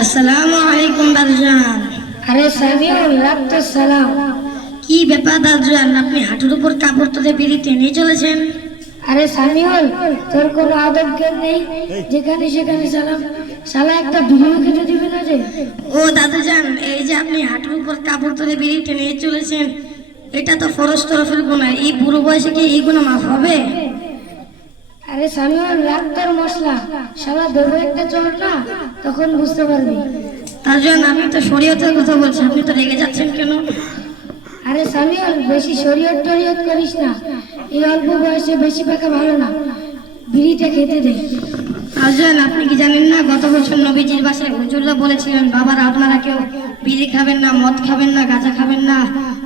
আসসালামু আলাইকুম দাদুজান। আরে সামিউল, রাখতো সালাম। কি ব্যাপার দাদুজান, আপনি হাঁটুর উপর কাপড় তুলে বিড়ি টেনে চলেছেন? আরে সামিউল, তোর কোনো আদব জ্ঞান নেই? যেখানে সেখানে সালাম। শালা একটা ভিডিও কেটে দিবে না যে? ও দাদুজান, এই যে আপনি হাঁটুর উপর কাপড় তুলে বিড়ি টেনে চলেছেন, এটা তো ফরজ তরফের গুনাহ। এই বুড়ো বয়সে কি এই গুনাহ মাফ হবে? আরে সামিউল, রাখ তোর মশলা। শালা দেবো একটা চড় না, তখন বুঝতে পারবি। দাদুজান, আমি তো শরীয়তের কথা বলছি, আপনি তো রেগে যাচ্ছেন কেন? আরে সামিউল, বেশি শরীয়ত টরিয়ত করিস না। এই অল্প বয়সে বেশি পাকা ভালো না। বিড়িটা খেতে দে। দাদুজান, আপনি কি জানেন না, গত বছর নবীজির বাসায় হুজুররা বলেছিলেন, বাবারা আপনারা কেউ বিড়ি খাবেন না, মদ খাবেন না, গাঁজা খাবেন না।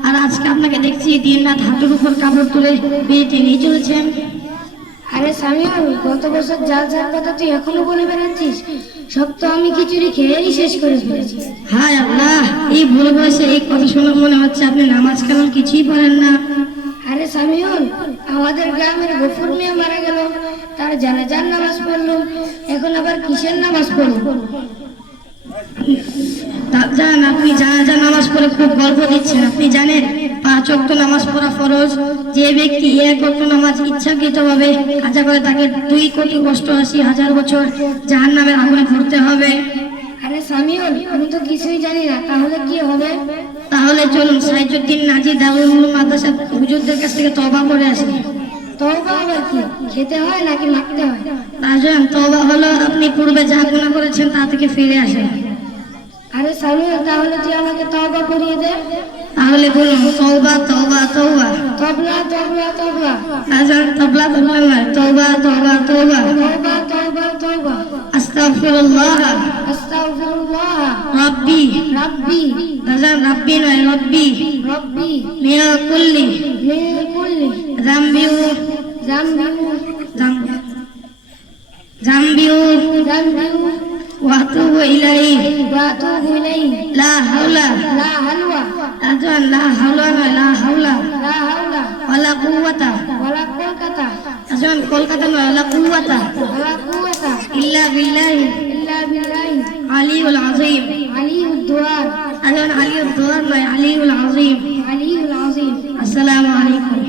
আর আজকে আপনাকে দেখছি দিন রাত হাঁটুর উপর কাপড় তুলে বিড়ি টেনে চলেছেন। আরে সামিউল, গত বছর জাল জাল কথা তুই এখনো বলে বেড়াচ্ছিস? সব তো আমি খিচুড়ি খেয়েই শেষ করে ফেলেছি। হায় আল্লাহ, এই বুড়ো বয়সে এই কথা শুনে মনে হচ্ছে আপনি নামাজ কালাম কিছুই পড়েন না। আরে সামিউল, আমাদের গ্রামের গফুর মিয়া মারা গেল, তার জানাজার নামাজ পড়লো, এখন আবার কিসের নামাজ পড়লো? দাদুজান, আপনি জানাজা নামাজ পড়ে খুব গল্প দিচ্ছেন। আপনি জানেন 5 ওয়াক্ত নামাজ পড়া ফরজ। যে ব্যক্তি 1 ওয়াক্ত নামাজ ইচ্ছাকৃতভাবে কাজা করে তাকে 2,88,000 বছর জাহান্নামের আগুনে পড়তে হবে। আরে সামিউল, আমি তো কিছুই জানি না, তাহলে কি হবে? তাহলে চলুন সাইজুদ্দিন নাজি দারুল উলুম মাদ্রাসা হুজুরদের কাছ থেকে তওবা করে আসি। তওবা আবার কি? খেতে হয় নাকি মাখতে হয়? দাদুজান, তওবা হলো আপনি পূর্বে যা গুনাহ করেছেন তা থেকে ফিরে আসেন। আরে সামিউল, তাহলে তুই আমাকে তওবা করিয়ে দে। তাহলে বলুন তওবা তওবা তওবা। তবলা তবলা তবলা। দাদুজান, তবলা তবলা নয়, তওবা তওবা তওবা। তওবা তওবা তওবা। আস্তাগফিরুল্লাহ আস্তাগফিরুল্লাহ রাব্বি। রাব্বি। দাদুজান, রাব্বি নয়, রব্বি। রব্বি মিন কুল্লি মিন কুল্লি যামবি যামবি যামবি যামবি ওয়া আতুবু ইলাইহি ওয়া আতুবু ইলাইহি। লা হাওলা। লা হালওয়া। দাদুজান, লা হাওলা নয়, লা হাওলা লা হাওলা ওয়ালা কুওয়াতা। ওয়ালা কলকাতা। দাদুজান, কলকাতা নয়, ওয়ালা কুওয়াতা ওয়ালা কুওয়াতা ইল্লা বিল্লাহি ইল্লা বিল্লাহি আলিউল আযীম। আলিউদ দুআর। দাদুজান, আলিউদ দুআর নয়, আলিউল আযীম। আলিউল আযীম। আসসালামু আলাইকুম।